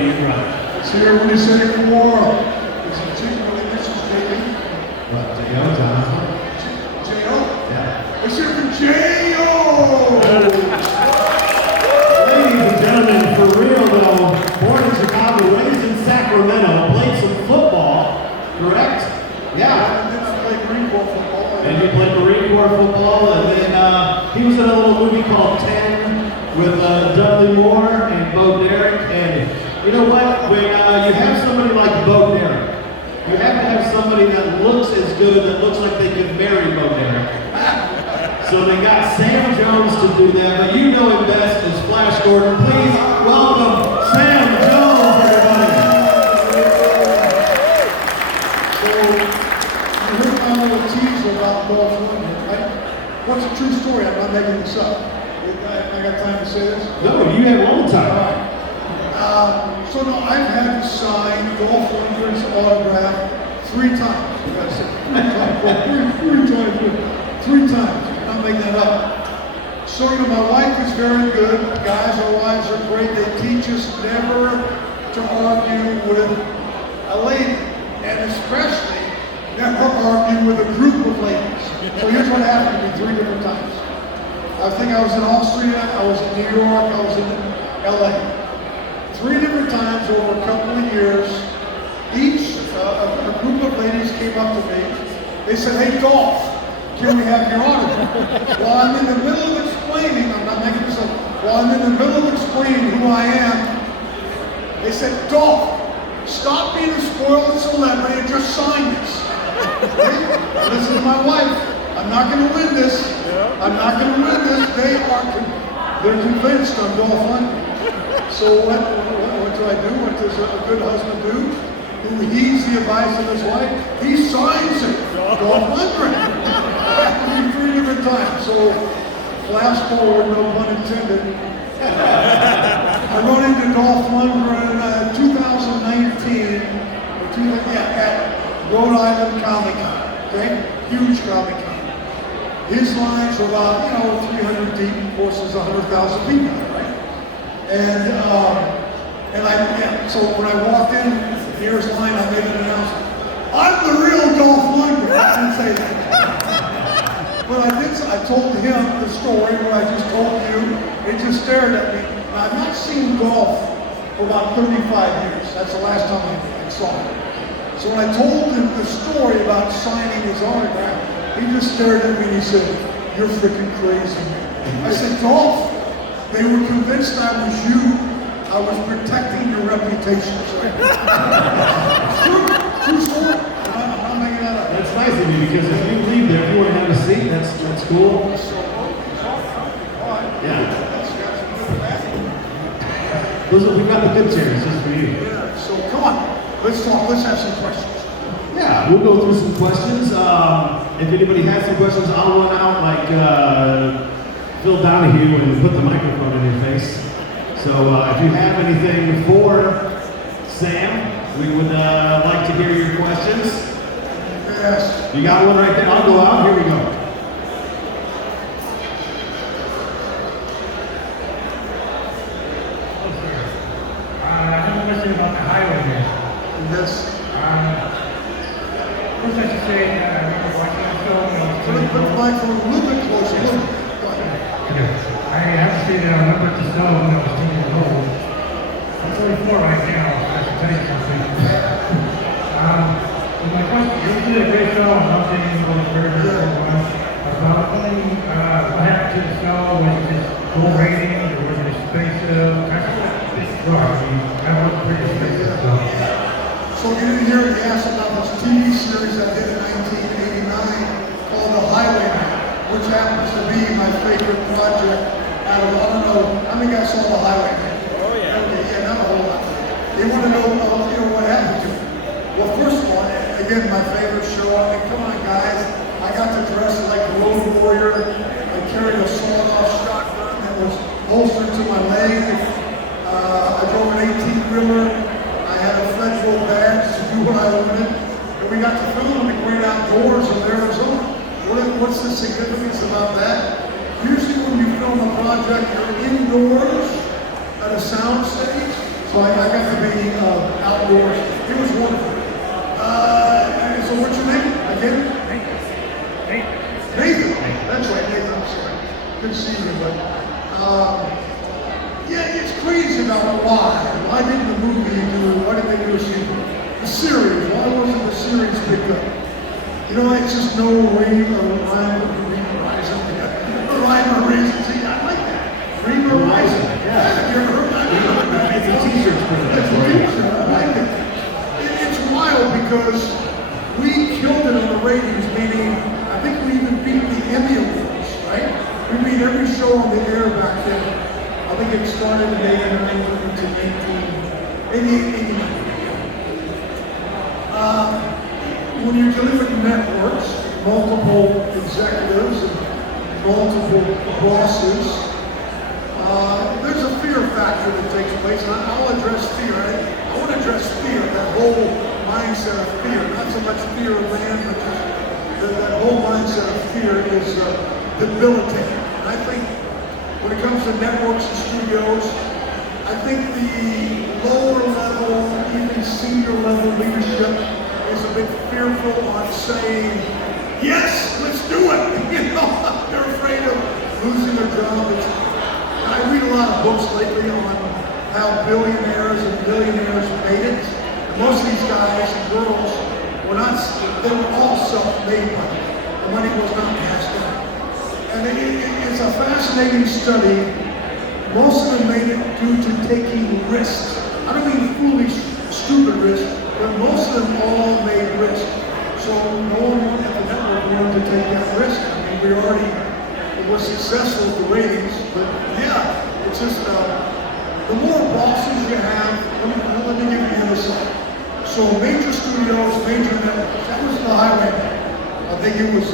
being right. So here when you say war, is it this is JD? What, J.O. Jonathan? J.O.? Yeah. Let's hear it for J.O. Ladies and gentlemen, for real though, born in Chicago, raised in Sacramento, played some football, correct? Yeah. And then I played Marine Corps football. And he played Marine Corps football, and then he was in a little movie called 10 with Dudley Moore and Bo Derek. And you know what? When you have somebody like Bo Derek, you have to have somebody that looks as good, that looks like they could marry Bo Derek. So they got Sam Jones to do that, but you know him best as Flash Gordon. Please welcome Sam Jones, everybody. So, you heard my little teaser about Dolph Lundgren, right? What's a true story? I'm not making this up. I got time to say this? No, you have all the time. All right. So no, I've had to sign Dolph Lundgren's autograph 3 times. You gotta say 3 times. I'm not making that up. So you know, my wife is very good. Guys, our wives are great. They teach us never to argue with a lady, and especially never argue with a group of ladies. So here's what happened to me 3 different times. I think I was in Austria, I was in New York, I was in LA. 3 different times over a couple of years, each a group of ladies came up to me. They said, "Hey, Dolph, can we have your autograph?" While I'm in the middle of explaining, I'm not making this up, while I'm in the middle of explaining who I am, they said, "Dolph, stop being a spoiled celebrity and just sign this." Listen to my wife. I'm not going to win this. I'm not going to win this. They're convinced I'm Dolph Lundgren. So what do I do? What does a good husband do? Who heeds the advice of his wife? He signs it. Dolph Lundgren. Happened 3 different times. So flash forward, no pun intended. I run into Dolph Lundgren 2019 at Rhode Island Comic Con. Okay, huge Comic Con. His lines are about 300 deep. Of course, there's 100,000 people, right? So when I walked in, here's the line. I made an announcement. I'm the real Dolph Lundgren. I didn't say that, but I told him the story what I just told you. He just stared at me. Now, I've not seen Dolph for about 35 years. That's the last time I saw him. So when I told him the story about signing his autograph, he just stared at me and he said, "You're freaking crazy." I said, "Dolph, they were convinced I was you. I was protecting your reputation." True story. I'm not making that up. That's nice of you, because if you leave there, if you want to have a seat, that's cool. Yeah. We've got the good chairs just for you. Yeah, so come on. Let's talk. Let's have some questions. Yeah, we'll go through some questions. If anybody has some questions, I'll run out like Phil Donahue and put the microphone in your face. So if you have anything for Sam, we would like to hear your questions. Yes. You got one right there? I'll go out. Here we go. I have a question about the highwayman. Yes. First I should say that I remember watching that film when I was Put the microphone a little bit closer. A little bit. Go ahead. Okay. I have to say that I remember the film when I was 10 years old. I'm 44 right now. I should tell you something. My question, you did a great show on Love Dating and Going Very Very One. About what happened to the show? Was it just low rating or was it expensive? I mean, I wasn't pretty expensive. So you didn't hear me ask about this TV series I did in 1989 called The Highwayman, which happens to be my favorite project out of, I don't know, how many guys saw The Highwayman? Oh yeah. Okay, yeah, not a whole lot. They want to know, what happened to it. Well, first of all, again, my favorite show. I mean, come on, guys. I got to dress like a road warrior. I carried a sawed-off shotgun that was holstered to my leg. I drove an 18-wheeler. I had a federal badge to do what I wanted. And we got to film in the great outdoors of Arizona. What's the significance about that? Usually when you film a project, you're indoors at a sound stage. So I got to be me outdoors. It was wonderful. So what's your name again? Nathan. That's right, Nathan. I'm sorry. Good seeing you, but yeah, it's crazy about why. Why didn't the movie do? Why did they do a sequel? The series. Why wasn't the series picked up? You know, it's just no rhyme or reason. Rhyme or reason. See, I like that. Rhyme or reason. Yeah. You ever heard that? It's a t-shirt for that. It's a t-shirt. I like it. It's wild because we killed it on the ratings, meaning I think we even beat the Emmy Awards, right? We beat every show on the air back then. I think it started in 89 to 89. When you're dealing with networks, multiple executives and multiple bosses, there's a fear factor that takes place, and I'll address fear. I want to address fear, that whole mindset of fear, not so much fear of man, but just that whole mindset of fear is debilitating. And I think when it comes to networks and studios, I think the lower level, even senior level leadership is a bit fearful on saying, yes, let's do it. You know, they're afraid of losing their job. I read a lot of books lately on how billionaires and billionaires made it. And most of these guys and girls were not, they were all self-made money. The money was not passed down. And it's a fascinating study. Most of them made it due to taking risks. I don't mean foolish, stupid risks, but most of them all made risks. So no one at the network wanted to take that risk. I mean, we already were successful with the ratings, but yeah, it's just the more bosses you have, let me give you the other side. So major studios, major networks, that was the highway. I think it was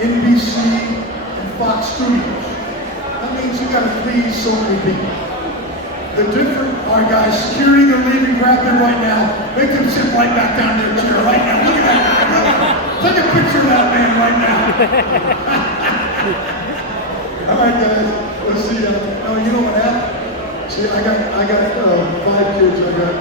NBC and Fox Studios. That means you got to please so many people. The different, all right guys, security, they're leaving, grab them right now. Make them sit right back down in their chair right now. Look at that. Take a picture of that man right now. All right guys, let's see. Oh, you know what happened? See, I got 5 kids. I got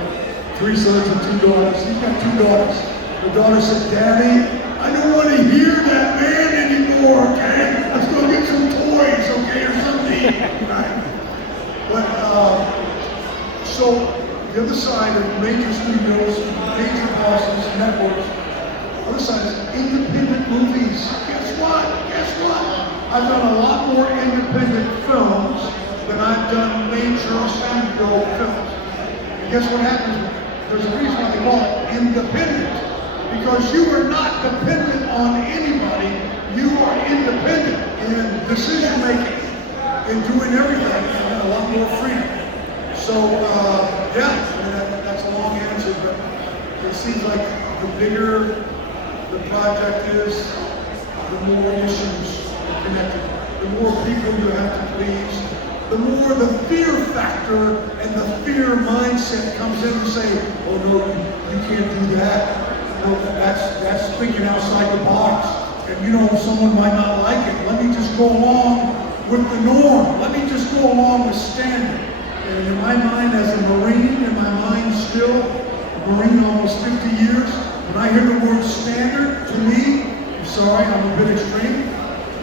3 sons and 2 daughters. He's got 2 daughters. The daughter said, Daddy, I don't want to hear that man anymore, okay? Let's go get some toys, okay, or something. Right? But, so, the other side of major studios, major bosses, networks, the other side is independent movies. Guess what? Guess what? I've done a lot more independent films than I've done major studio films. And guess what happens? There's a reason why they call it independent. Because you are not dependent on anybody. You are independent in decision making, in doing everything, and a lot more freedom. So, yeah, I mean, that's a long answer, but it seems like the bigger the project is, the more issues are connected, the more people you have to please, the more the fear factor and the fear mindset comes in and say, oh no, you can't do that. No, that's thinking outside the box. And you know, someone might not like it. Let me just go along with the norm. Let me just go along with standard. And in my mind as a Marine, in my mind still, a Marine almost 50 years, when I hear the word standard, to me, I'm sorry, I'm a bit extreme,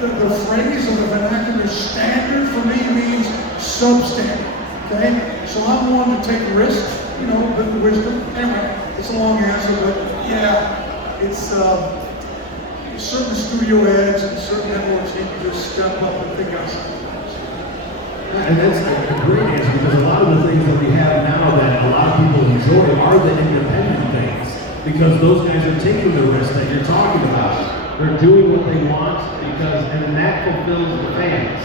the phrase or the vernacular standard for me means substandard, okay? So I'm willing to take risks, you know, with the wisdom. Anyway, it's a long answer, but yeah, it's certain studio heads and certain networks need to just step up and think outside the box. And that's a great answer, because a lot of the things that we have now that a lot of people enjoy are the independent things, because those guys are taking the risk that you're talking about. They're doing what they want and that fulfills the fans.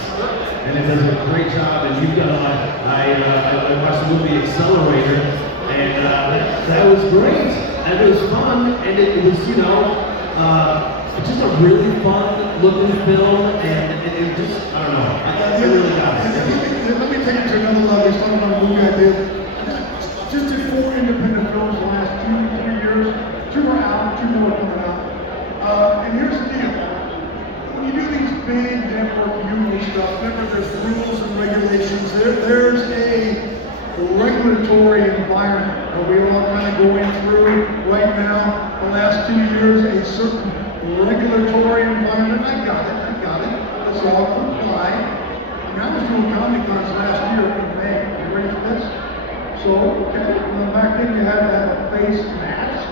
And it does a great job. And you've done I watched the movie Accelerator, and that was great. And it was fun, and it was, you know, just a really fun looking film, and it just, I don't know, I really got it. Let me take it to another level. He's talking about a movie I did. Just did 4 independent films the last 2-3 years. 2 are out, 2 more coming out. And here's the deal. When you do these big network union stuff, remember there's rules and regulations. There's a regulatory regulatory environment where we all kind of going through right now, the last 2 years, a certain regulatory environment. I got it. Let's all comply. I mean, I was doing Comic Cons last year in May. You ready for this? So, okay, well, back then you had to have a face mask,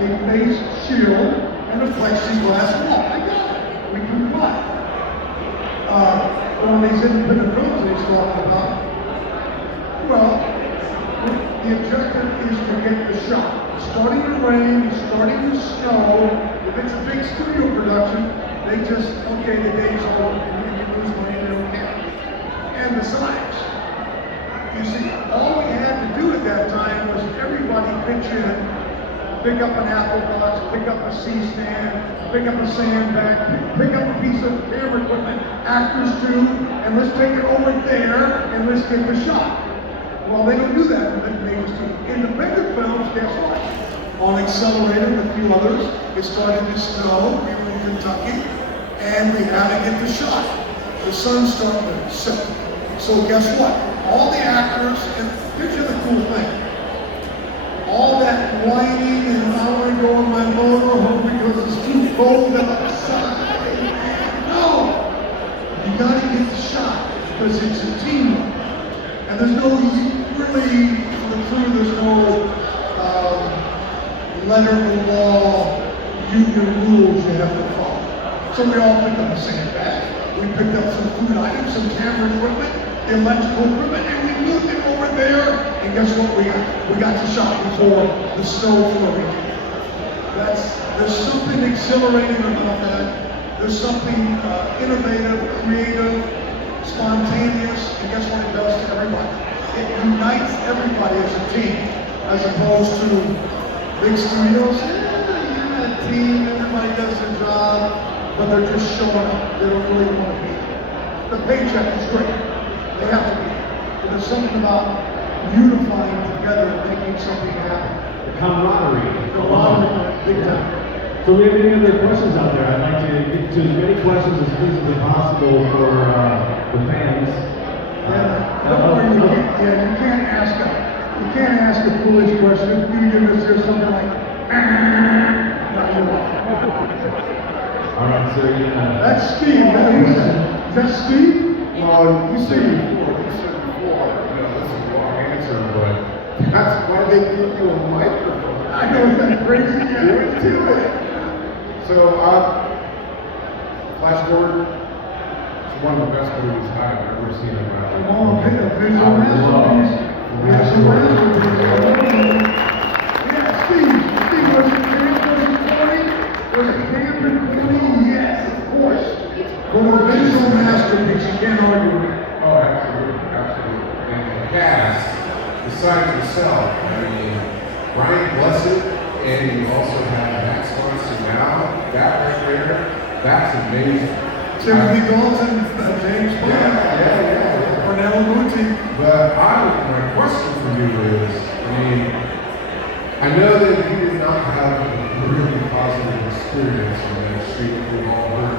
a face shield, and a plexiglass wall. I got it. We comply. All these independent films he's talking about, well, the objective is to get the shot. Starting to rain, starting to snow. If it's a big studio production, they just, okay, the day's over and you lose money, they don't care. And besides, you see, all we had to do at that time was everybody pitch in, pick up an Apple box, pick up a C-stand, pick up a sandbag, pick up a piece of camera equipment, actors do, and let's take it over there and let's get the shot. Well, they don't do that in mainstream. Independent films, guess what? On Accelerator and a few others, it started to snow. We were in Kentucky, and we had to get the shot. The sun started to set. So guess what? All the actors, and here's the cool thing. All that whining and I want to go on my motorhome because it's too cold outside. No! You got to get the shot because it's a teamwork. And there's no really, for the crew, there's no letter of the law, union rules you have to follow. So we all picked up a sandbag, we picked up some food items, some camera equipment, electrical equipment, and we moved it over there, and guess what we got? We got the shot before the snow flurry. There's something exhilarating about that. There's something innovative, creative, spontaneous, and guess what it does to everybody? It unites everybody as a team, as opposed to big studios. Yeah, a team, everybody does their job, but they're just showing up. They don't really want to be. The paycheck is great. They have to be. But there's something about unifying together and making something happen. The camaraderie. Big time. So we have any other questions out there? I'd like to get to as many questions as physically possible for the fans. Don't worry, you can't ask a foolish question. You just hear something like, no, you won't. All right, so That's Steve. Is that Steve? Well, you said before, this is a long answer, but that's why they give you a microphone. I know, is that crazy? Do it. So, Flash Gordon, it's one of the best movies I've ever seen in my life. Oh, okay, a visual masterpiece. Visual masterpiece. Yeah, Steve, was it recording? Was it camp recording? Yes, of course. But a visual masterpiece, you can't argue with it. Oh, absolutely. And the cast, besides yourself, I mean, Brian Blessed, and you also have Max von Sydow. That right there, that's amazing. Timothy Dalton, James Bond, Yeah. Cornell Muti. But my question for you is, I mean, I know that you did not have a really positive experience in that street football world.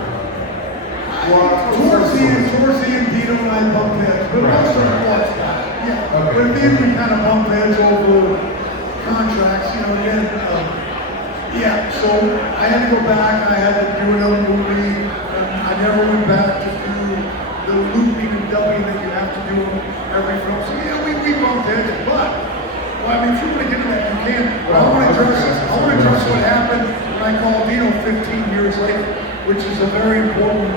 Well, towards the end, Dino and I bumped heads, but most of it was that. Yeah, Okay. but then we kind of bumped heads over contracts, again. Yeah, so I had to go back, I had to do another movie, and I never went back to do the looping and dubbing that you have to do every film. So yeah, we bumped heads, but, well, I mean, if you want to get into that, you can. But I want to address what happened when I called Dino 15 years later, which is a very important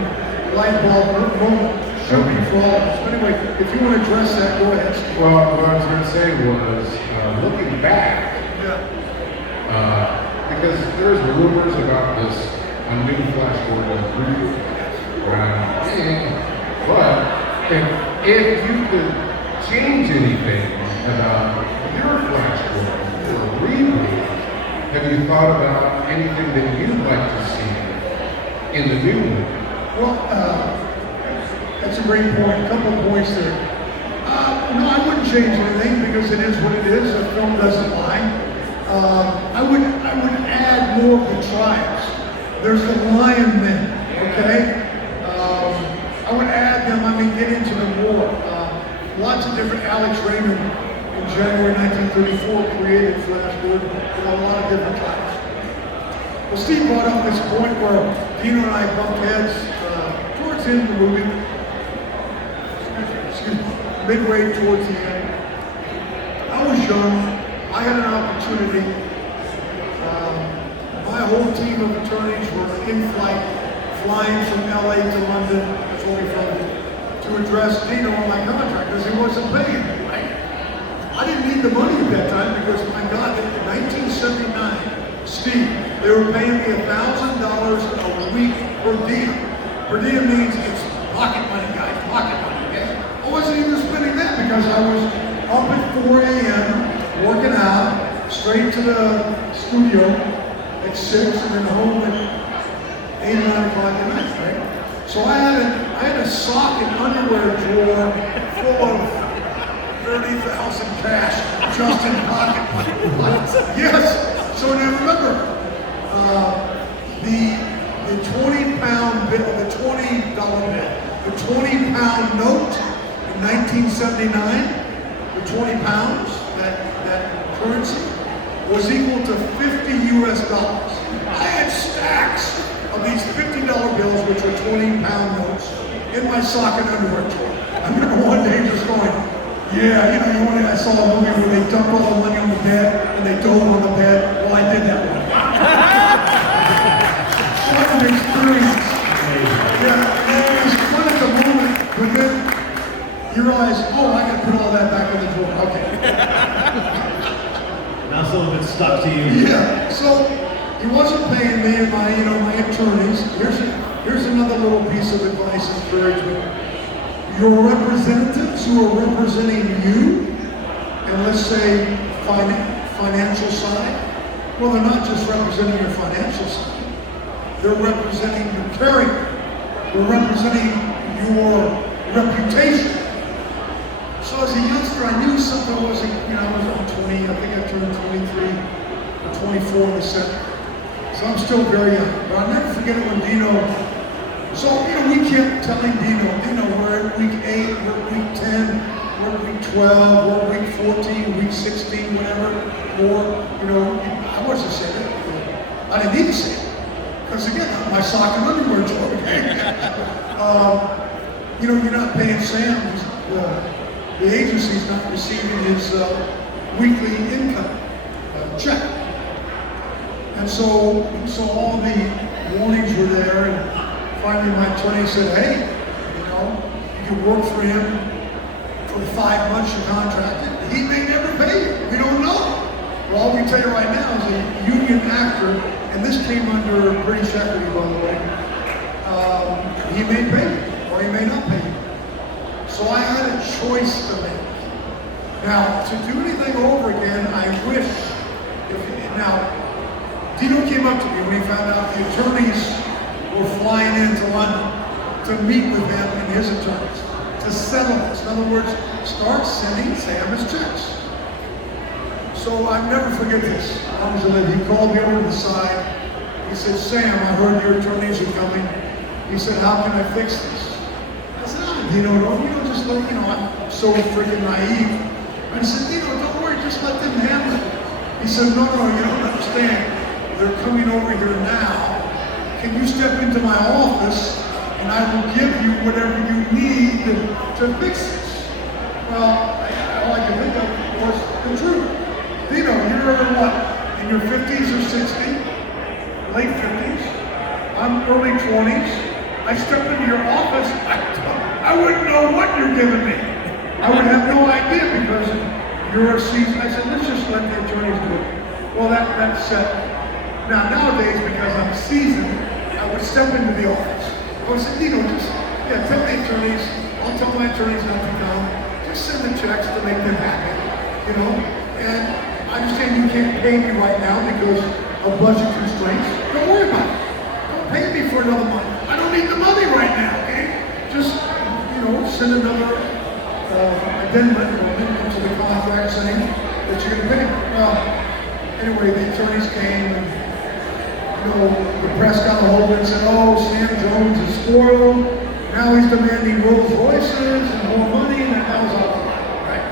light bulb moment. Should be for all of us. But anyway, if you want to address that, go ahead, Steve. Well, what I was going to say was, looking back, because there's rumors about this, a new Flash Gordon reboot. But if you could change anything about your Flash Gordon or reboot, have you thought about anything that you'd like to see in the new movie? Well, that's a great point. A couple of points there. No, I wouldn't change anything because it is what it is. The film doesn't lie. I would add more of the tribes. There's the Lion Men, okay? I would add them, get into them more. Lots of different, Alex Raymond in January 1934 created Flash Gordon with a lot of different types. Well, Steve brought up this point where Dino and I bumped heads towards the end of the movie. Excuse me, midway towards the end. I was young. I had an opportunity. My whole team of attorneys were in flight, flying from LA to London, that's where we filmed it, to address Dino on my contract because he wasn't paying me, right? I didn't need the money at that time because, my God, in 1979, Steve, they were paying me $1,000 a week per diem. Per diem means it's pocket money, guys, pocket money, okay? I wasn't even spending that because I was up at 4 a.m. working out, straight to the studio at 6 and then home at 8 or 9 o'clock at night, right? So I had a sock and underwear drawer full of 30,000 cash just in pocket money. Yes. So now remember, the 20-pound bill, the $20 bill, the 20-pound note in 1979, the 20 pounds, that currency, was equal to $50 US. I had stacks of these $50 bills, which were 20-pound notes, in my sock and underwear drawer. I remember one day just going, yeah, I saw a movie where they dumped all the money on the bed and they dove on the bed. Well, I did that one. What an experience. Yeah, it was fun at the moment, but then you realize, oh, I got to put all that back in the drawer. Okay. Now some of it's stuck to you. Yeah, so he wasn't paying me and my attorneys. Here's another little piece of advice and encouragement. Your representatives who are representing you, and let's say financial side, well, they're not just representing your financial side. They're representing your character. They're representing your reputation. So as a youngster, I knew something wasn't, I was on 20, I think I turned 23 or 24 in the set. So I'm still very young. But I'll never forget it when Dino, so, we kept telling Dino, we're at week 8, we're at week 10, we're at week 12, we're at week 14, week 16, whatever, or, I wasn't saying it. I didn't need to say it. Because again, my sock and underwear drawer. You're not paying Sam. The agency's not receiving his weekly income check. And so all the warnings were there, and finally my attorney said, hey, you can work for him for the 5 months you're contracted. He may never pay you. We don't know. Well, all we can tell you right now is a union actor, and this came under British equity, by the way, he may pay you, or he may not pay you. So I had a choice to make. Now, to do anything over again, I wish, Dino came up to me when he found out the attorneys were flying into London to meet with him and his attorneys, to settle this. In other words, start sending Sam his checks. So I'll never forget this. He called me over to the side. He said, Sam, I heard your attorneys are coming. He said, how can I fix this? I said, Dino, just let, I'm so freaking naive. I said, Dino, don't worry, just let them handle it. He said, no, you don't understand. They're coming over here now. Can you step into my office and I will give you whatever you need to fix this? Well, all I can think of was the truth. Dino, you're what? In your 50s or 60s? Late 50s? I'm early 20s. I step into your office, I wouldn't know what you're giving me. I would have no idea because you're a seasoned. I said, let's just let the attorneys do it. Well, that's set. Now, nowadays, because I'm seasoned, I would step into the office. I would say, Dino, tell the attorneys, I'll tell my attorneys not to come. Just send the checks to make them happy, And I understand you can't pay me right now because of budget constraints. Don't worry about it. Don't pay me for another month. I don't need the money right now, okay? Just, send another addendum to the contract saying that you're going to pay me. Well, anyway, the attorneys came and, the press got a hold of it and said, oh, Sam Jones is spoiled. Now he's demanding Rolls Royces and more money, and that was all right.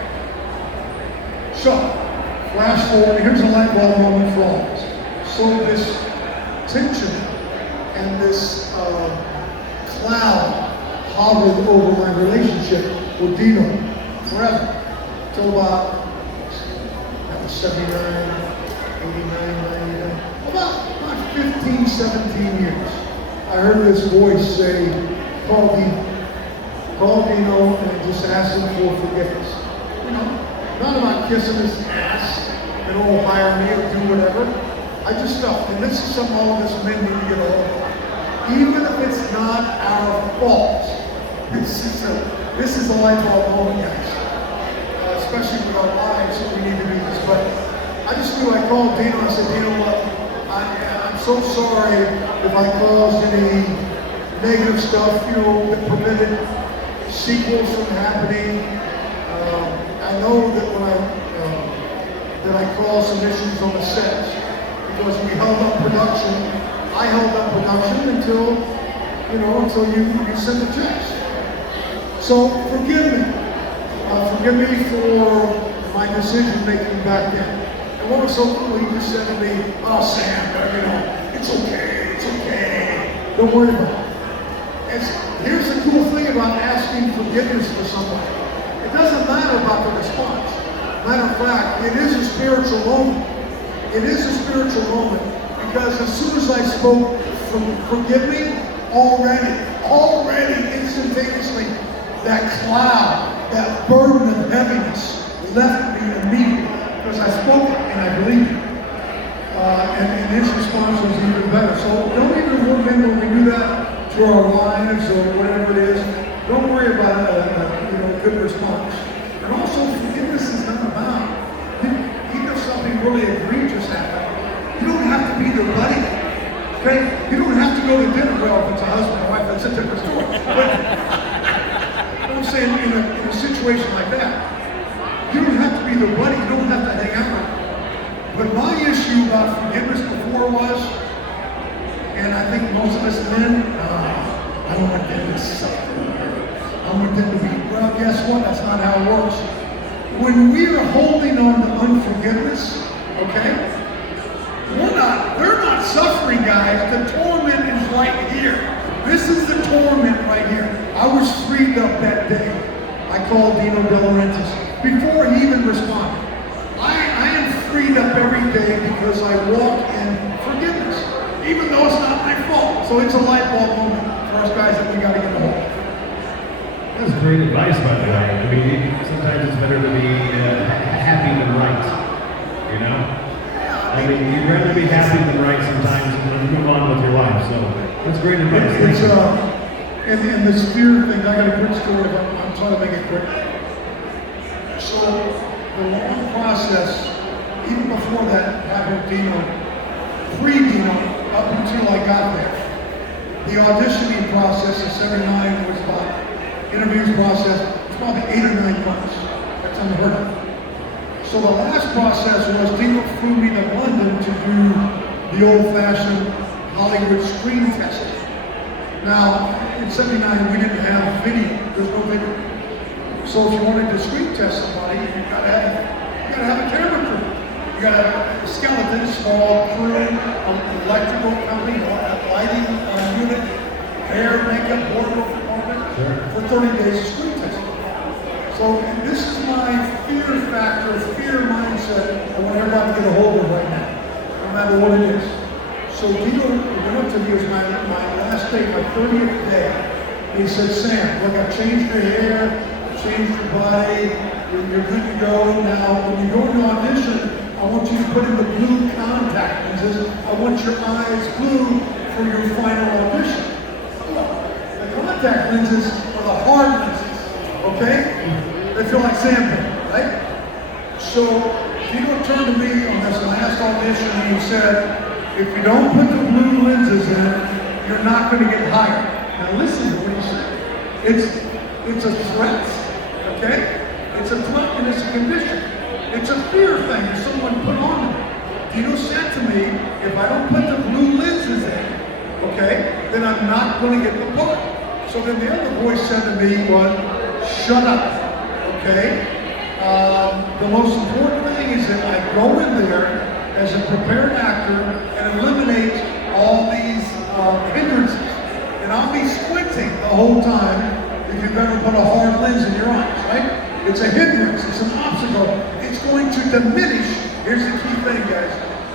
So, flash forward, here's a light bulb moment for all of us. So this tension and this cloud hovered over my relationship with Dino forever. Till about, that was 79, 89, 99, about 15, 17 years. I heard this voice say, call Dino and just ask him for forgiveness. You know, not about kissing his ass and hire me or do whatever. I just felt, and this is something all of us men need to get a hold of. Even if it's not our fault, this is a light bulb moment, guys. Especially with our lives, so we need to do this. But I just knew, I called Dino, I said, Dino, look, I'm so sorry if I caused any negative stuff, you know, that prevented sequels from happening. I know that when I caused some issues on the sets, because we held up production. I held up production until you sent the checks. So forgive me. Forgive me for my decision making back then. And what was so cool, he just said to me, oh Sam, it's okay. Don't worry about it. Here's the cool thing about asking forgiveness for somebody. It doesn't matter about the response. Matter of fact, it is a spiritual moment. It is a spiritual moment because as soon as I spoke forgive me, already instantaneously, that cloud, that burden of heaviness left me immediately because I spoke it and I believed it. And his response was even better. So don't even worry when we do that to our lives or whatever it is. Don't worry about a good response. And also, forgiveness is not about, even if something really egregious happened, you don't have to be their buddy. Okay? You don't have to go to dinner. Well, if it's a husband and wife, that's a different story. But I'm saying in a situation like that, you don't have to be their buddy. You don't have to hang out with them. But my issue about forgiveness before was, and I think most of us men, I don't want them to suffer. I want them to be, well, guess what? That's not how it works. When we are holding on to unforgiveness, okay, they're not suffering, guys. The torment is right here. This is the torment right here. I was freed up that day. I called Dino De Laurentiis before he even responded. I am freed up every day because I walk in forgiveness, even though it's not my fault. So it's a light bulb moment for us guys that we got to get a hold of. That's great advice, by the way. I mean, sometimes it's better to be happy than right, you know? I mean, you'd rather be happy than right sometimes and move on with your life, so that's great advice. And this fear thing, I got a quick story, but I'm trying to make it quick. So, the long process, even before that happened with Dino, pre-Dino, up until I got there, the auditioning process of 79 was about interviews process, it's probably 8 or 9 months. That's unheard of. So the last process was Dino flew me to London to do the old-fashioned Hollywood screen testing. Now, in 79, we didn't have video. There's no video. So if you wanted to screen test somebody, you gotta have a camera crew. You gotta have a skeleton, small crew, electrical company, lighting unit, hair, makeup, wardrobe department, for 30 days of screen testing. So this is my fear factor, fear mindset I want everybody to get a hold of right now, no matter what it is. So Dino went up to me, it was my last day, my 30th day. And he said, Sam, look, I've changed your hair, I've changed your body, you're good to go. Now, when you go into audition, I want you to put in the blue contact lenses. I want your eyes blue for your final audition. The contact lenses are the hard lenses, okay? They feel like sandpaper, right? So Dino turned to me on this last audition and he said, if you don't put the blue lenses in, you're not going to get hired. Now listen to what he said. It's a threat, okay? It's a threat and it's a condition. It's a fear thing that someone put on me. Dino said to me, if I don't put the blue lenses in, okay, then I'm not going to get the part. So then the other voice said to me was, shut up, okay? The most important thing reason I go in there as a prepared actor and eliminate all these hindrances. And I'll be squinting the whole time if you've ever put a hard lens in your eyes, right? It's a hindrance, it's an obstacle. It's going to diminish, here's the key thing, guys.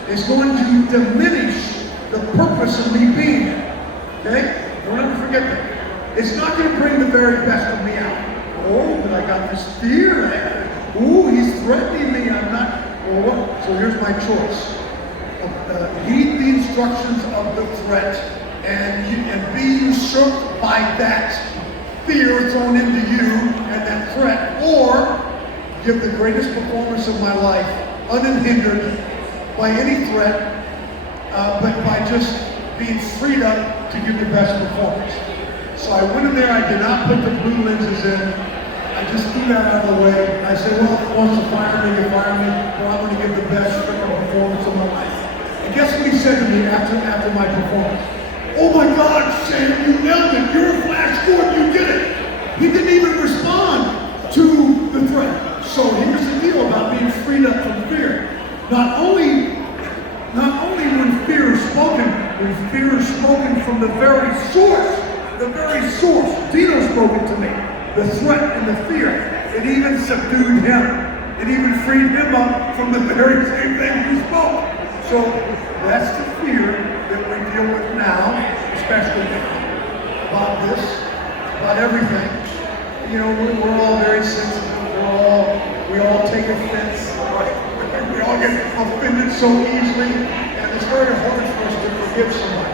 It's going to diminish the purpose of me being here, okay? Don't ever forget that. It's not going to bring the very best of me out. Oh, but I got this fear. Oh, he's threatening me. I'm not. Well, what? So here's my choice. Heed the instructions of the threat and be usurped by that fear thrown into you and that threat, or give the greatest performance of my life unhindered by any threat, but by just being freed up to give the best performance. So I went in there, I did not put the blue lenses in. I just threw that out of the way. I said, well, if it wants to fire me, you fire me. Well, I'm going to give the best performance of my life. And guess what he said to me after my performance? Oh my God, Sam, you nailed it. You're a Flash Gordon, you did it. He didn't even respond to the threat. So here's the deal about being freed up from fear. Not only when fear is spoken from the very source, Dino spoken to me, the threat and the fear, it even subdued him. It even freed him up from the very same thing he spoke. So that's the fear that we deal with now, especially now, about this, about everything. You know, we're all very sensitive. We all take offense, right? We all get offended so easily, and it's very hard for us to forgive somebody.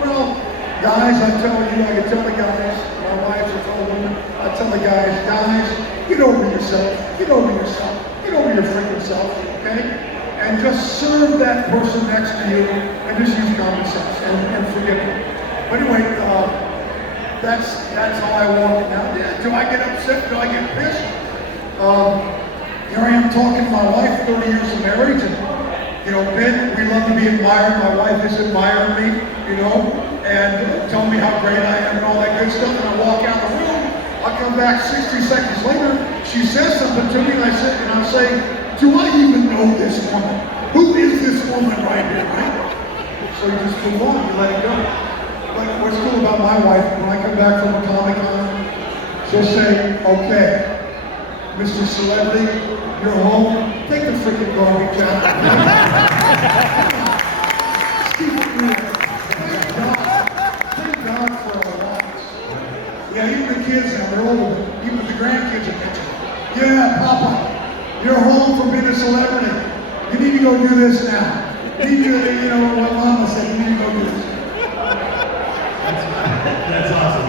Well, guys, I tell you, I can tell the guys, my wife will tell women, I tell the guys, get over yourself, get over your freaking self, okay? And just serve that person next to you, and just use common sense, and forgive them. But anyway, that's how I walk now. Do I get upset? Do I get pissed? Here I am talking to my wife, 30 years of marriage, and Ben, we love to be admired. My wife is admiring me, and telling me how great I am and all that good stuff. And I walk out the room. I come back 60 seconds later. She says something to me, and I say, do I even know this woman? Who is this woman right here, right? So you just move on, you let it go. But what's cool about my wife, when I come back from a Comic-Con, she'll say, okay, Mr. Celebrity, you're home. Take the freaking garbage out. Keep it real. Thank God for our lives. Yeah, even the kids now, they're older. Even the grandkids are catching up. Yeah, Papa, you're home from being a celebrity. You need to go do this now. You need to, what Mama said, you need to go do this. That's awesome.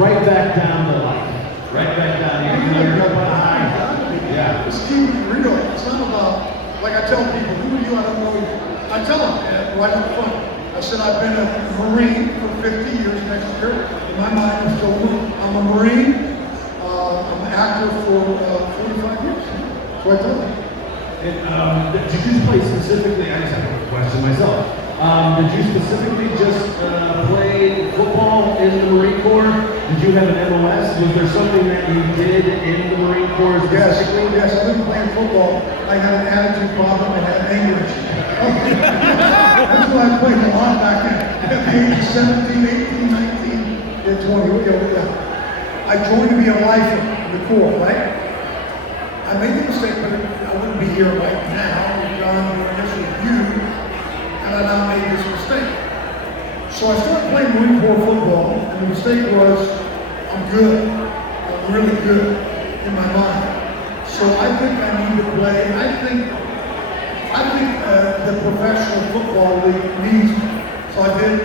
Right back down to life. Right back down here. You're up on high. Yeah. It's keep it real. It's not about, like I tell people, who are you? I don't know you. I tell them, right up front. I said, I've been a Marine for 50 years next year. In my mind, I'm a Marine. I'm an actor for 45 years. That's what I tell them. And, did you play specifically, I just have a question myself. Did you specifically just play football in the Marine Corps? Did you have an MOS? Was there something that you did in the Marine Corps specifically? Yes, I didn't play football. I had an attitude problem and had anger issues. That's why I played a lot back at the age of 17, 18, 19, and 20. I joined to be a lifer in the Corps, right? I made the mistake, but I wouldn't be here right now. John, doing this with you. And I now made this mistake. So I started playing Marine Corps football, and the mistake was, I'm good. I'm really good in my mind. So I think I need to play. I think the professional football league needs me. So I did.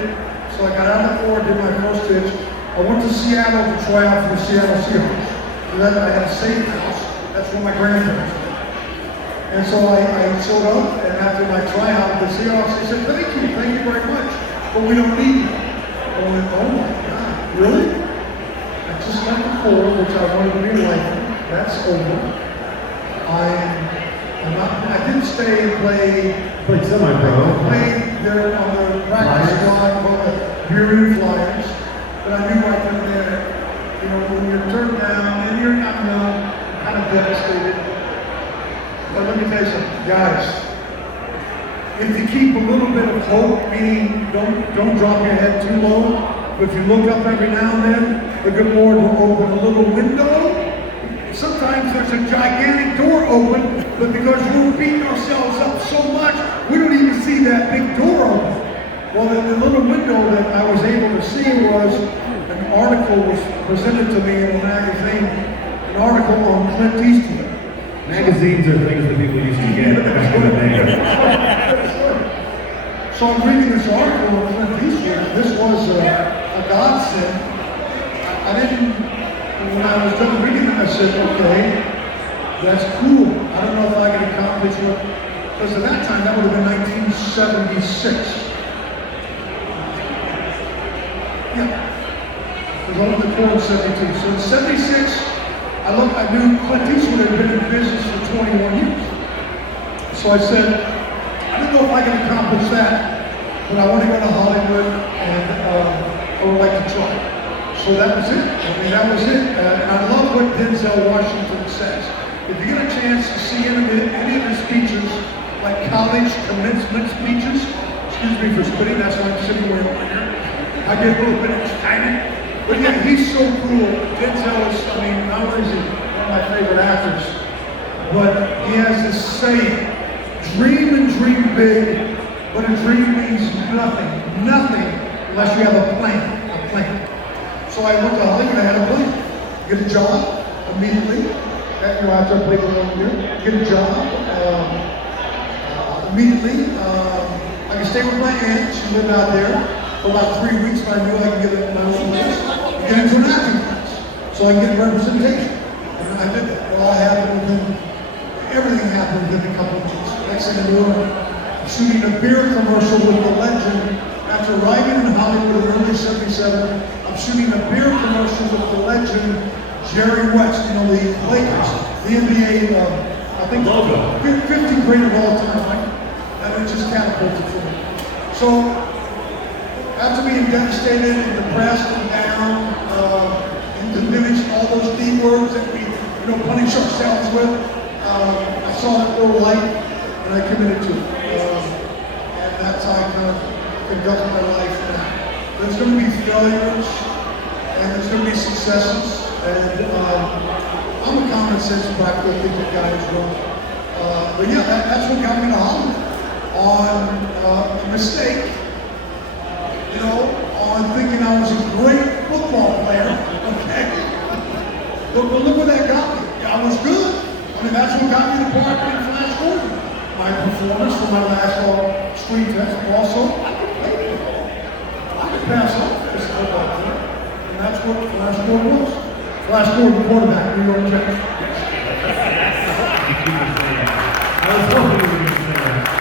So I got out of the Corps, did my first pitch. I went to Seattle to try out for the Seattle Seahawks. And then I had a safe house. That's where my grandparents were. And so I showed up, and after my tryout, the Seahawks, they said, thank you very much, but we don't need you. I went, oh my God, really? I just left the Corps, which I wanted to be a lifer. That's over. I didn't stay and play. Played semi-pro. I played there on the practice squad for the Bureau Flyers, but I knew right then and there, when you're turned down, and you're not kind of devastated. But let let me tell you something, guys. If you keep a little bit of hope, meaning don't drop your head too low, but if you look up every now and then, the good Lord will open a little window. Sometimes there's a gigantic door open, but because we're beating ourselves up so much, we don't even see that big door open. Well, the little window that I was able to see was an article was presented to me in a magazine, an article on Clint Eastwood. Magazines are things that people used to get back in the day. So I'm reading this article on Clint Eastwood. This was a godsend. I didn't, when I was done reading it, I said, okay, that's cool. I don't know if I can accomplish what, because at that time, that would have been 1976. Yeah. Because I was born in 72. So in 76, I knew Clint Eastwood had been in business for 21 years. So I said, I don't know if I can accomplish that, but I want to go to Hollywood and I would like to try. So that was it. I mean, that was it. And I love what Denzel Washington says. If you get a chance to see any of his speeches, like college commencement speeches, excuse me for spitting, that's why I'm sitting where I'm here. I get a little bit excited. But yeah, he's so cool. Denzel is, I mean, not only is he one of my favorite actors, but he has this saying, dream and dream big, but a dream means nothing unless you have a plan. So I went to Hollywood, I had a plan. Get a job immediately. After I played for 1 year, get a job immediately. I could stay with my aunt, she lived out there for about 3 weeks, but I knew I could get my own place. Get into an acting class, so I can get representation. And I did that. Well, everything happened within a couple of weeks. Next thing I knew, I'm shooting a beer commercial with the legend. After arriving in Hollywood in early '77, I'm shooting a beer commercial with the legend Jerry West, you know, the Lakers, the NBA, I think Logo. 50 great of all time, right? And it just catapulted for me. So, after being devastated and depressed and down, and diminished all those D words that we, punish ourselves with, I saw that little light and I committed to it. And that's how I kind of conduct my life now. There's going to be failures and there's going to be successes. And I'm a common sense, practical thinking guy as well. But yeah, that's what got me to Hollywood. On a mistake. On thinking I was a great football player, okay? But look where that got me. I was good. I mean, that's what got me the part in Flash Gordon. My performance for my last screen test, also, I could play football. I could pass up as a football player. And that's what Flash Gordon was. Flash Gordon, quarterback, New York Jets. I was hoping you were going to say that.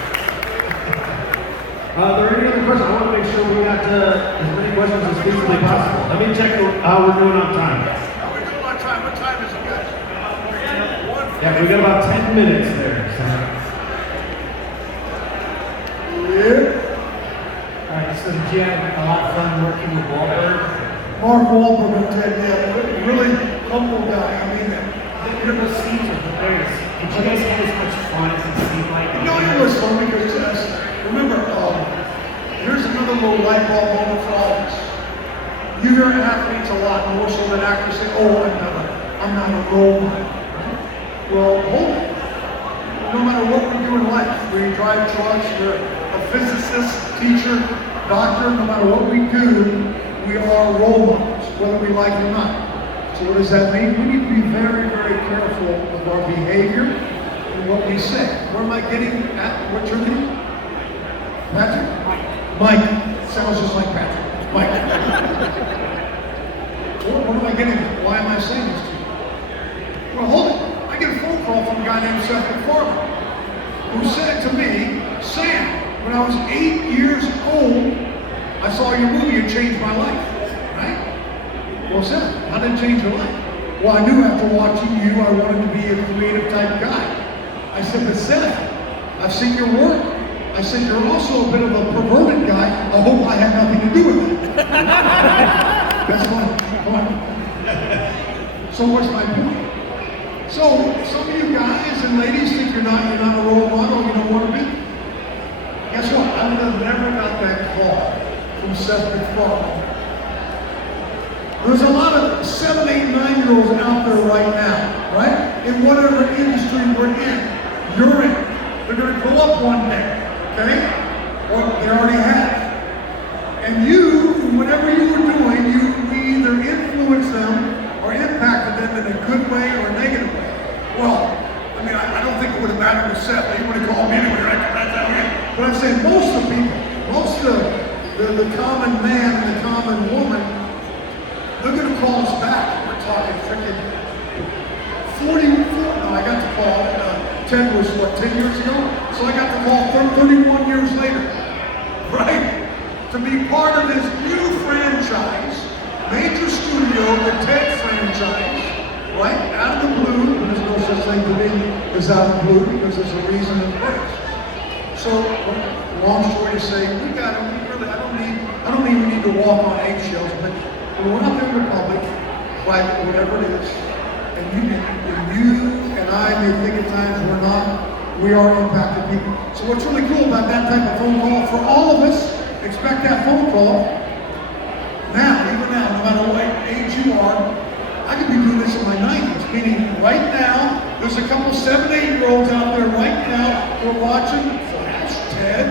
Are there any other questions? I want to make sure we got as many questions as feasibly possible. Let me check how we're doing on time. How are we doing on time? What time is it, guys? Yeah, we got about 10 minutes there. Yeah. All right, so did you have a lot of fun working with Wahlberg? Mark Wahlberg and Ted, yeah, really humble guy. I mean, Those scenes are hilarious. Did you guys have as much fun as it seemed like? it was fun because, remember, here's another little light bulb moment for all of us. You hear athletes a lot more so than actors say, oh, I'm not a role model. Well, hold it. No matter what we do in life, we drive trucks, we're a physicist, teacher, doctor, no matter what we do, we are role models, whether we like it or not. So what does that mean? We need to be very, very careful of our behavior and what we say. Where am I getting at? What's your name? Patrick? Mike. Sounds just like Patrick. Mike. What am I getting at? Why am I saying this to you? Well, hold it. I get a phone call from a guy named Seth MacFarlane who said to me, Sam, when I was 8 years old, I saw your movie and changed my life. Right? Well, Seth, how did it change your life? Well, I knew after watching you, I wanted to be a creative type guy. I said, but Seth, I've seen your work. I said, you're also a bit of a perverted guy. I hope I had nothing to do with it. That's fine. Come on. So what's my point? So some of you guys and ladies think you're not a role model, you don't want to be? Guess what? I would have never got that call from Seth MacFarlane. There's a lot of 7, 8, 9-year-olds out there right now, right? In whatever industry we're in, you're in. They're going to grow up one day, okay? Or they already have. And you, whatever you were doing, you either influenced them or impacted them in a good way or a negative way. Well, I mean, I don't think it would have mattered with Seth. He would have called me anyway, right? That's how it is. But I'm saying most of the people, most of the common man and the common woman, they're going to call us back. We're talking freaking 44. No, I got the call. 10 was what, 10 years ago? So I got the call 31 years later, right? To be part of this new franchise, major studio, the TED franchise, right? Out of the blue, and there's no such thing to me as out of the blue because there's a reason it works. So, long story to say, we really, I don't even need to walk on eggshells, but when we're out there in the public, private, whatever it is, and you and I may think at times we're not, we are impacted people. So what's really cool about that type of phone call, for all of us, expect that phone call. Now, even now, no matter what age you are, I could be doing this in my 90s, meaning right now, there's a couple 7, 8-year-olds out there right now who are watching Flash, Ted.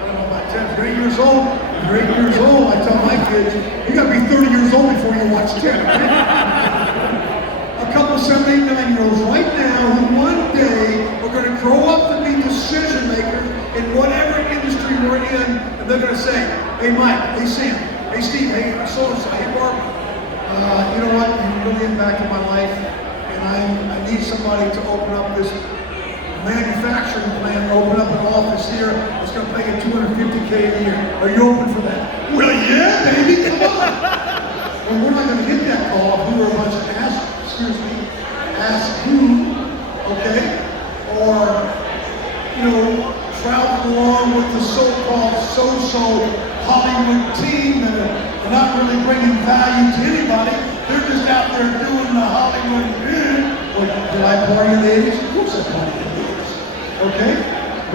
I don't know about Ted, if you're 8 years old. If you're 8 years old, I tell my kids, you gotta be 30 years old before you watch Ted, right? A couple 7, 8, 9-year-olds right now who one day are gonna grow up to be decision makers in whatever industry we're in, and they're gonna say, hey Mike, hey Sam, hey Steve, hey so-and-so, hey Barbara. You know what, you really impacted my life, and I need somebody to open up this manufacturing plant, open up an office here, it's going to pay you $250K a year. Are you open for that? Well, yeah, baby, come on. Well, we're not going to get that call if we were a bunch of ask who, okay, or, travel along with the so-called so-so Hollywood team that are not really bringing value to anybody. They're just out there doing the Hollywood bid. Did I party in the 80s? Of course I partied in the 80s. Okay?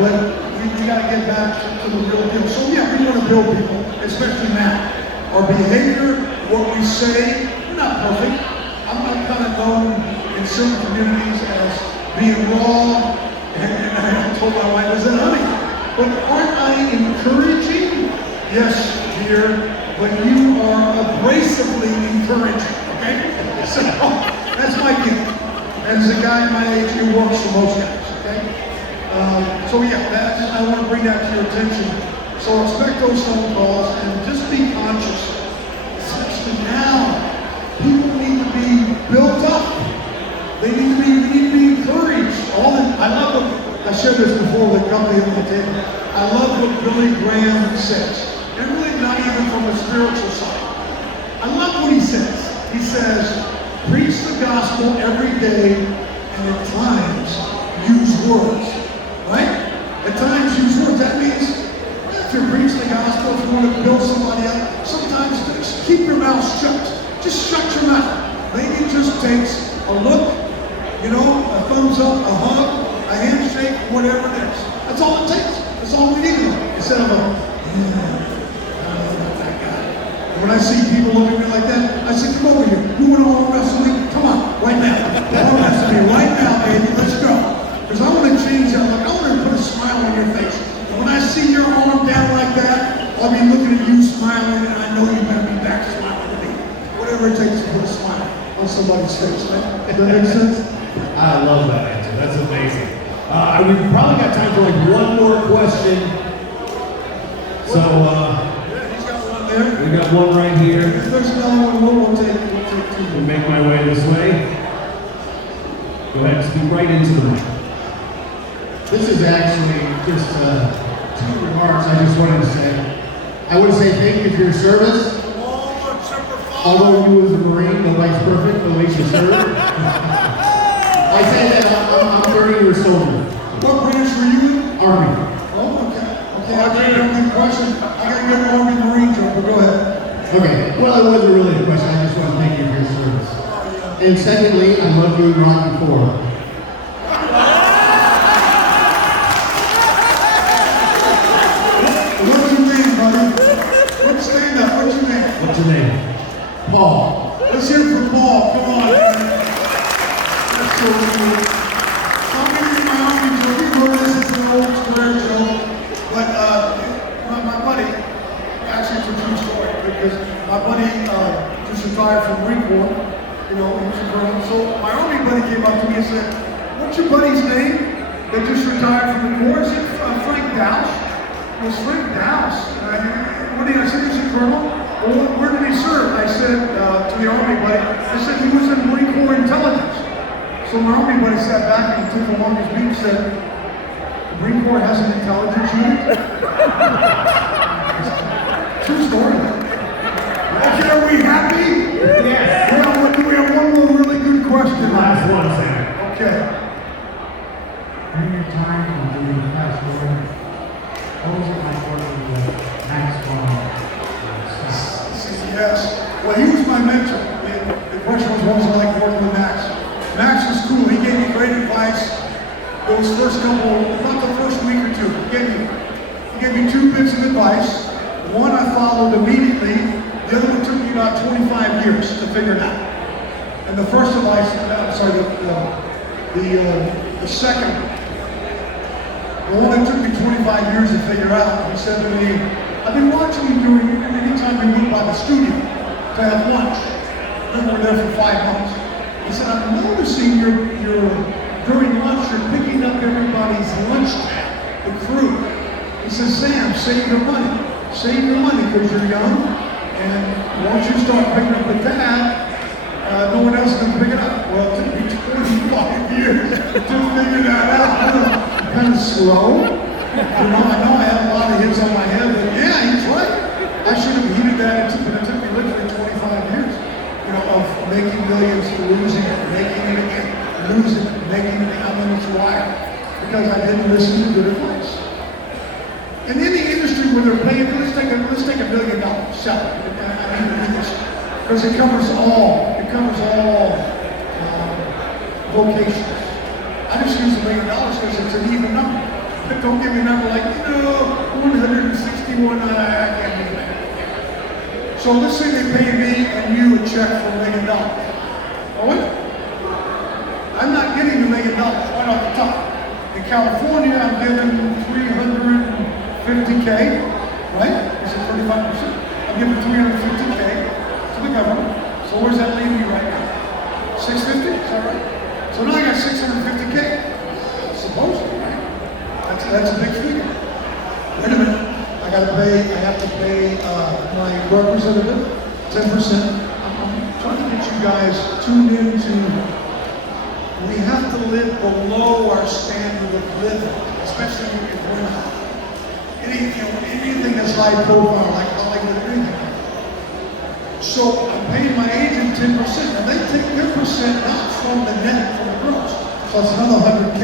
But we got to get back to the real deal. So yeah, we want to build people, especially now. Our behavior, what we say, we're not perfect. I'm kind of known in certain communities as being raw, and I told my wife, I said, honey, but aren't I encouraging? Yes, dear, but you are abrasively encouraging, okay? So, that's my gift. As a guy my age who works for most guys, okay? So yeah, I want to bring that to your attention. So expect those phone calls and just be conscious. Especially now, people need to be built up. We need to be encouraged. I love what, I shared this before with the company at my table. I love what Billy Graham says. And really not even from a spiritual side. I love what he says. He says, preach the gospel every day and at times use words. Right? At times use words. That means if you preach the gospel, if you want to build somebody up, sometimes just keep your mouth shut. Just shut your mouth. Maybe it just takes a look, a thumbs up, a hug, a handshake, whatever it is. That's all it takes. That's all we need. Instead of that guy. When I see people look at me like that, I say, come over here. You want to arm wrestle me? Come on, right now. Arm wrestle me right now, baby. Let's go. Because I want to change that look. I want to put a smile on your face. And when I see your arm down like that, I'll be looking at you smiling, and I know you're going to be back smiling at me. Whatever it takes to put a smile on somebody's face, right? Does that make sense? I love that answer. That's amazing. We've probably got time for one more question. So, yeah, he's got one there. we got one right here. If there's another one, we'll take two. We'll make my way this way. Go ahead and speak right into the mic. This is actually just 2 remarks I just wanted to say. I want to say thank you for your service. Although you was a Marine, nobody's perfect, but at least you served. I say that I'm 30 years soldier. What branch were you in? Army. Oh, okay. I got a good question. I got a good Army Marine joke, but go ahead. Okay, well, it wasn't really a question. I just want to thank you for your service. And secondly, I love doing Rocky IV. Paul. Let's hear it for Paul. Come on. That's so cool. Some of you in my army joke, you know this is an old square joke, but my buddy, actually it's a true story, because my buddy just retired from Marine Corps, you know, he was a colonel. So my army buddy came up to me and said, "What's your buddy's name? They just retired from the Corps." I said, "Frank Dowse." It was Frank Dowse. What did I say? He's a colonel. Well, where did he serve? I said to the army buddy, I said he was in Marine Corps intelligence. So my army buddy sat back and took the longest beat and said, "The Marine Corps has an intelligence unit?" True story. Okay, are we happy? Yes. We have one more really good question. Last one, Sam. Okay. During your time on the fast forward, what was it like working with Max von? Yes. Well, he was my mentor. The question was, what was it like working with Max? Max was cool. He gave me great advice. Those first couple, about the first week or two, he gave me 2 bits of advice. One I followed immediately. The other one took me about 25 years to figure it out. And the first advice, the second, the one that took me 25 years to figure out, he said to me, "I've been watching you doing anytime we meet by the studio to have lunch." And we're there for 5 months. He said, "I'm noticing you're during lunch, you're picking up everybody's lunch tab, the crew." He says, "Sam, save your money. Save your money because you're young. And once you start picking up the tab, no one else can pick it up." Well, it took me 25 years to figure that out. Kind of slow. You know, I have a lot of hits on my head, but yeah, he's right. I should have heeded that. It took me literally 25 years, you know, of making millions, losing it, making it again, losing it, making it again. I'm in its wire because I didn't listen to good advice. And in the industry where they're paying, let's take $1 million salary. I need to do this because it covers all vocations. I just use $1 million because it's an even number. But don't give me a number like, 161, I can't do that. So let's say they pay me and you a check for $1 million. Oh, wait. I'm not getting $1 million right off the top. In California, I'm given $350K, right? Is it 35%? I'm giving $350K to the government. So where's that leaving me right now? 650? Is that right? So now I got 650K, supposedly, right? That's a big figure. Wait a minute, I have to pay my representative 10%. I'm trying to get you guys tuned into, we have to live below our standard of living, especially when you're going out. Anything that's high profile, like Hollywood or anything. So I'm paying my agent 10%, and they take their percent not from the net, from the gross. So it's another 100K.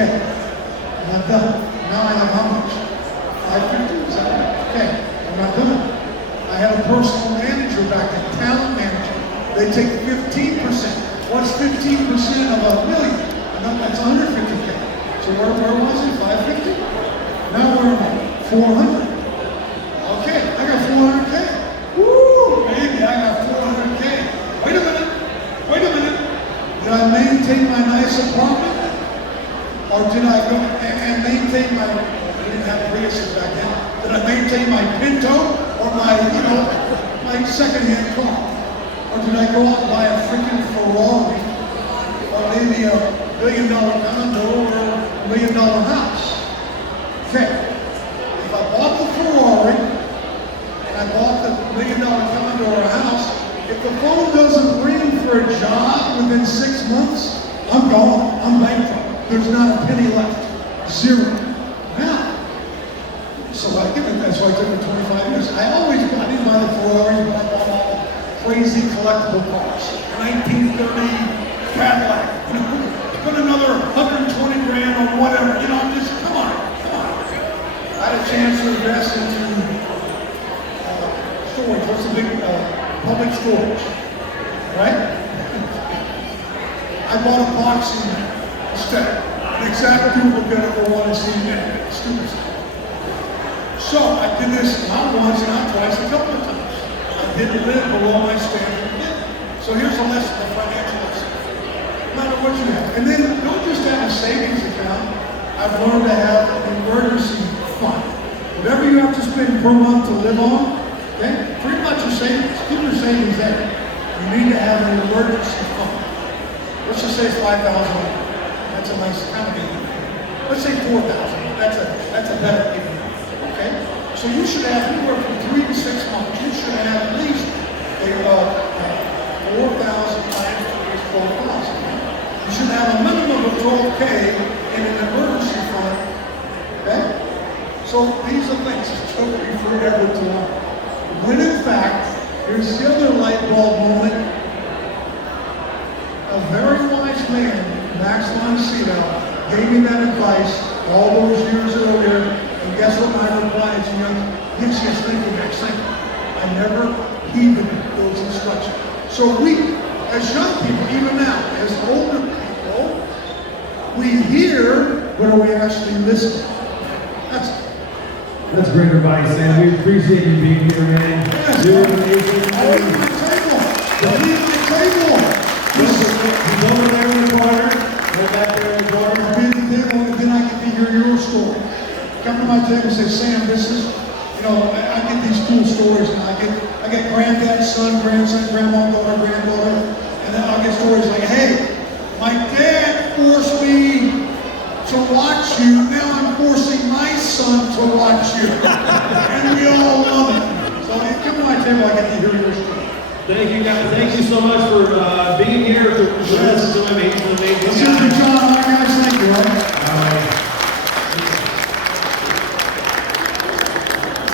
And I'm done. Now I have how much? 550? Is that right? Okay, I'm not done. I have a personal manager back then, talent manager. They take 15%. What's 15% of $1 million? That's 150K. So where was it? 550? Now where am I? 400. Okay, I got 400K. Woo, baby, I got 400K. Wait a minute. Did I maintain my nice apartment? Or did I go and maintain my, I didn't have Priuses back then. Did I maintain my Pinto or my second-hand car? Or did I go out and buy a freaking Ferrari? Or maybe a $1 million condo or a $1 million house? Okay. If I bought the Ferrari, and I bought the $1 million condo or a house, if the phone doesn't ring for a job within 6 months, I'm gone. I'm bankrupt. There's not a penny left. Zero. Now, so that's why it took me 25 years. I always got in by the Ferrari, but I bought all the crazy collectible cars. 1930 Cadillac. Put another 120 grand on whatever. Just come on. I had a chance to invest into storage. What's the big public storage? Right? I bought a boxing set. An exact duplicate of the one that's in there. Stupid stuff. So I did this not once, not twice, a couple of times. I didn't live below my standard of living. So here's a lesson, the financial lesson. No matter what you have. And then don't just have a savings account. I've learned to have an emergency fund. Whatever you have to spend per month to live on, okay, pretty much your savings. Keep your savings there. You need to have an emergency fund. Let's just say it's $5,000. That's a nice kind of given. Let's say $4,000. That's a better given. Okay? So you should have anywhere from 3 to 6 months. You should have at least a 4,000 times 3 is 12,000. You should have a minimum of 12K in an emergency fund. Okay? So these are things that took me forever to learn. When in fact, here's the other light bulb moment. A very wise man, Max von Sydow, gave me that advice all those years earlier, and guess what my reply is? Yes, thank you, Max, thank you. I never heeded those instructions. So we, as young people, even now, as older people, we hear, but are we actually listening? That's great advice, Sam. We appreciate you being here, man. Yes, You're amazing. Over my table. Leave the table. He's over there in the corner. Right back there in the corner. I'll be at the table, and then I get to hear your story. Come to my table and say, Sam, this is, I get these cool stories, and I get granddad, son, grandson, grandma, daughter, granddaughter, and then I'll get stories like, hey, my dad forced me to watch you, now I'm forcing my son to watch you. And we all love it. So you come to my table, I get to hear your story. Thank you, guys. Thank you so much for being here. To listen to him. He's an amazing Let's guy. hear from John. All right, guys, thank you. All right. All right.